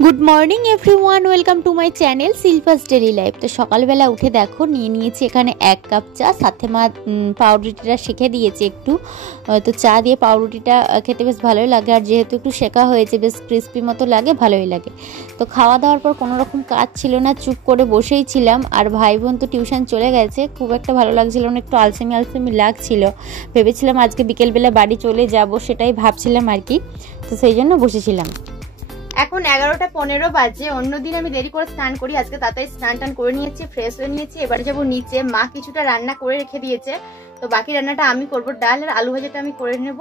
Good morning everyone, welcome to my channel Shilpa's daily life. তো সকালবেলা উঠে দেখো নিয়ে নিয়েছি এখানে 1 কাপ চা, সাথে মা পাউরুটিটা সেঁকে দিয়েছে একটু। তো চা দিয়ে পাউরুটিটা খেতে বেশ ভালোই লাগে, আর যেহেতু একটু সেঁকা হয়েছে বেশ ক্রিস্পি মতো লাগে, ভালোই লাগে। তো খাওয়া দাওয়ার পর কোনো রকম কাজ ছিল না, চুপ করে বসেই ছিলাম। আর ভাই বোন তো টিউশন চলে গেছে, খুব একটা ভালো লাগছিল না, একটু আলসেমি আলসেমি লাগছিল। ভেবেছিলাম আজকে বিকেলবেলা বাড়ি চলে যাব, সেটাই ভাবছিলাম আর কি। তো সেই জন্য বসেছিলাম। এখন 11:15 বাজে। অন্যদিন আমি দেরি করে স্নান করি, আজকে তাড়াতাড়ি স্নান টান করে নিয়েছি, ফ্রেশ হয়ে নিয়েছি। এবারে যাবো নিচে, মা কিছুটা রান্না করে রেখে দিয়েছে, তো বাকি রান্নাটা আমি করব। ডাল আর আলু ভাজাটা আমি করে নেব।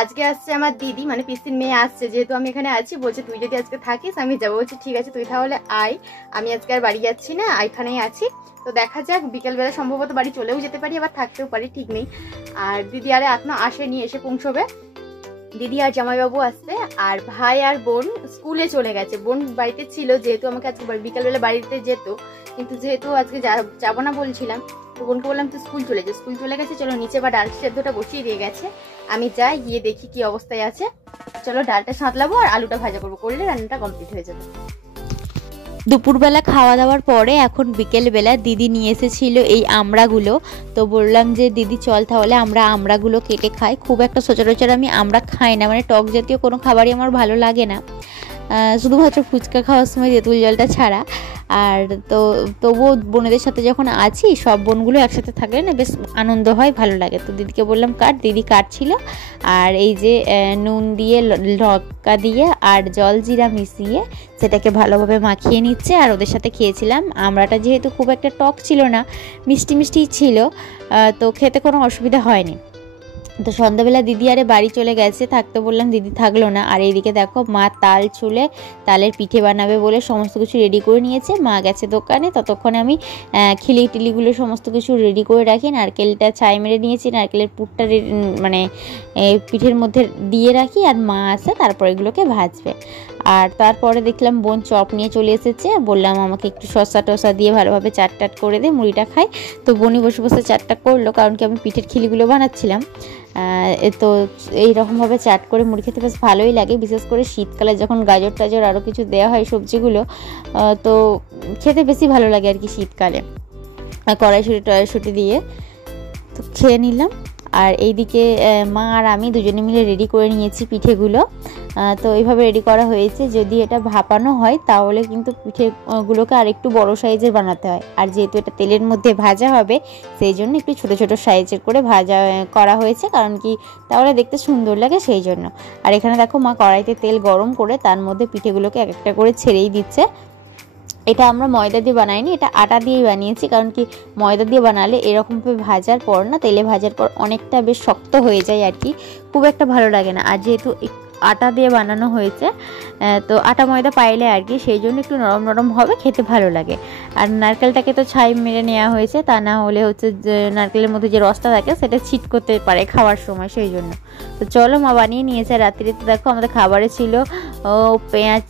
আজকে আসছে আমার দিদি, মানে পিসির মেয়ে আসছে, যেহেতু আমি এখানে আছি বলছে তুই যদি আজকে থাকিস আমি যাবো। বলছি ঠিক আছে তুই তাহলে আয়, আমি আজকে আর বাড়ি যাচ্ছি না, এখানেই আছি। তো দেখা যাক, বিকেলবেলা সম্ভবত বাড়ি চলেও যেতে পারি, আবার থাকতেও পারি, ঠিক নেই। আর দিদি আরে এখনো আসেনি, এসে পৌঁছবে। দিদি আর জামাইবাবু আসছে, আর ভাই আর বোন স্কুলে চলে গেছে। বোন বাড়িতে ছিল, যেহেতু আমাকে আজকে বিকালবেলা বাড়িতে যেত, কিন্তু যেহেতু আজকে যাবো না বলছিলাম, তো বোনকে বললাম তো স্কুল চলে যায়, স্কুল চলে গেছে, চলো নিচে বা ডাল সেদ্ধটা বসিয়ে দিয়ে গেছে, আমি যাই গিয়ে দেখি কি অবস্থায় আছে। চলো ডালটা সাঁতলাবো আর আলুটা ভাজা করবো, করলে রান্নাটা কমপ্লিট হয়ে যাবে। দুপুরবেলা খাওয়া দাওয়ার পরে এখন বিকেলবেলা দিদি নিয়ে এসেছিল এই আমড়াগুলো। তো বললাম যে দিদি চল তাহলে আমরা আমড়াগুলো কেটে খাই। খুব একটা সচরাচর আমি আমড়া খাই না, মানে টক জাতীয় কোনো খাবারই আমার ভালো লাগে না, শুধুমাত্র ফুচকা খাওয়ার সময় তেঁতুল জলটা ছাড়া। আর তো তবুও বোনেদের সাথে যখন আছি, সব বোনগুলো একসাথে থাকলে না বেশ আনন্দ হয়, ভালো লাগে। তো দিদিকে বললাম কাট, দিদি কাটছিল। আর এই যে নুন দিয়ে, লঙ্কা দিয়ে আর জল জিরা মিশিয়ে সেটাকে ভালোভাবে মাখিয়ে নিচ্ছে, আর ওদের সাথে খেয়েছিলাম। আমড়াটা যেহেতু খুব একটা টক ছিল না, মিষ্টি মিষ্টিই ছিল, তো খেতে কোনো অসুবিধা হয়নি। তো সন্ধ্যাবেলা দিদি আরে বাড়ি চলে গেছে, থাকতে বললাম দিদি থাকলো না। আর এইদিকে দেখো মা তাল ছুলে তালের পিঠে বানাবে বলে সমস্ত কিছু রেডি করে নিয়েছে। মা গেছে দোকানে, ততক্ষণে আমি খিলি টিলিগুলো সমস্ত কিছু রেডি করে রাখি। নারকেলটা ছাই মেরে নিয়েছি, নারকেলের পুরটা মানে পিঠের মধ্যে দিয়ে রাখি, আর মা আসে তারপর এগুলোকে ভাজবে। আর তারপরে দেখলাম বোন চপ নিয়ে চলে এসেছে, বললাম আমাকে একটু শসা টসা দিয়ে ভালোভাবে চাট করে দে, মুড়িটা খাই। তো বোনই বসে বসে চাটটা করলো, কারণ কি আমি পিঠের খিলিগুলো বানাচ্ছিলাম। তো এইরকমভাবে চাট করে মুড়ি খেতে বেশ ভালোই লাগে, বিশেষ করে শীতকালে যখন গাজর টাজর আরও কিছু দেওয়া হয় সবজিগুলো, তো খেতে বেশি ভালো লাগে আর কি শীতকালে, কড়াইশুঁটি টড়াইশুঁটি দিয়ে। তো খেয়ে নিলাম। আর এইদিকে মা আর আমি দুজনে মিলে রেডি করে নিয়েছি পিঠেগুলো। তো এইভাবে রেডি করা হয়েছে। যদি এটা ভাপানো হয় তাহলে কিন্তু পিঠেগুলোকে আর একটু বড় সাইজের বানাতে হয়, আর যেহেতু এটা তেলের মধ্যে ভাজা হবে সেই জন্য একটু ছোট ছোট সাইজের করে ভাজা করা হয়েছে, কারণ কি তাহলে দেখতে সুন্দর লাগে সেই জন্য। আর এখানে দেখো মা কড়াইতে তেল গরম করে তার মধ্যে পিঠেগুলোকে এক একটা করে ছেড়েই দিচ্ছে। এটা আমরা ময়দা দিয়ে বানাইনি, এটা আটা দিয়েই বানিয়েছি, কারণ কি ময়দা দিয়ে বানালে এরকমভাবে ভাজার পর না, তেলে ভাজার পর অনেকটা বেশ শক্ত হয়ে যায় আর কি, খুব একটা ভালো লাগে না। আর যেহেতু আটা দিয়ে বানানো হয়েছে, তো আটা ময়দা পাইলে আর কি, সেই জন্য একটু নরম নরম হবে, খেতে ভালো লাগে। আর নারকেলটাকে তো ছাই মেরে নেওয়া হয়েছে, তা না হলে হচ্ছে যে নারকেলের মধ্যে যে রসটা থাকে সেটা ছিট করতে পারে খাওয়ার সময়, সেই জন্য। তো চলো মা বানিয়ে নিয়েছে। রাত্রিতে দেখো আমাদের খাবারে ছিল পেঁয়াজ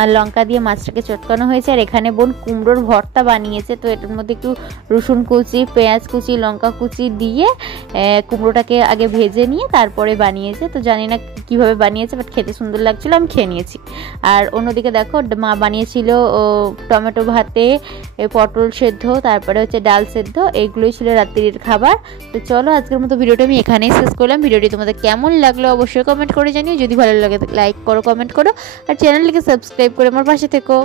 আর লঙ্কা দিয়ে মাছটাকে চটকানো হয়েছে, আর এখানে বোন কুমড়োর ভর্তা বানিয়েছে। তো এটার মধ্যে একটু রসুন কুচি, পেঁয়াজ কুচি, লঙ্কা কুচি দিয়ে কুমড়োটাকে আগে ভেজে নিয়ে তারপরে বানিয়েছে। তো জানি না কীভাবে বানিয়েছে, বাট খেতে সুন্দর লাগছিলো, আমি খেয়ে নিয়েছি। আর অন্যদিকে দেখো মা বানিয়েছিল টমেটো ভাতে, পটল সেদ্ধ, তারপরে হচ্ছে ডাল সেদ্ধ, এইগুলোই ছিল রাত্রির খাবার। তো চলো আজকের মতো ভিডিওটা আমি এখানেই শেষ করলাম। ভিডিওটি তোমাদের কেমন লাগলো অবশ্যই কমেন্ট করে জানিও, যদি ভালো লাগে লাইক করো, কমেন্ট করো, আর চ্যানেলটিকে সাবস্ক্রাইব করে আমার পাশে থেকো।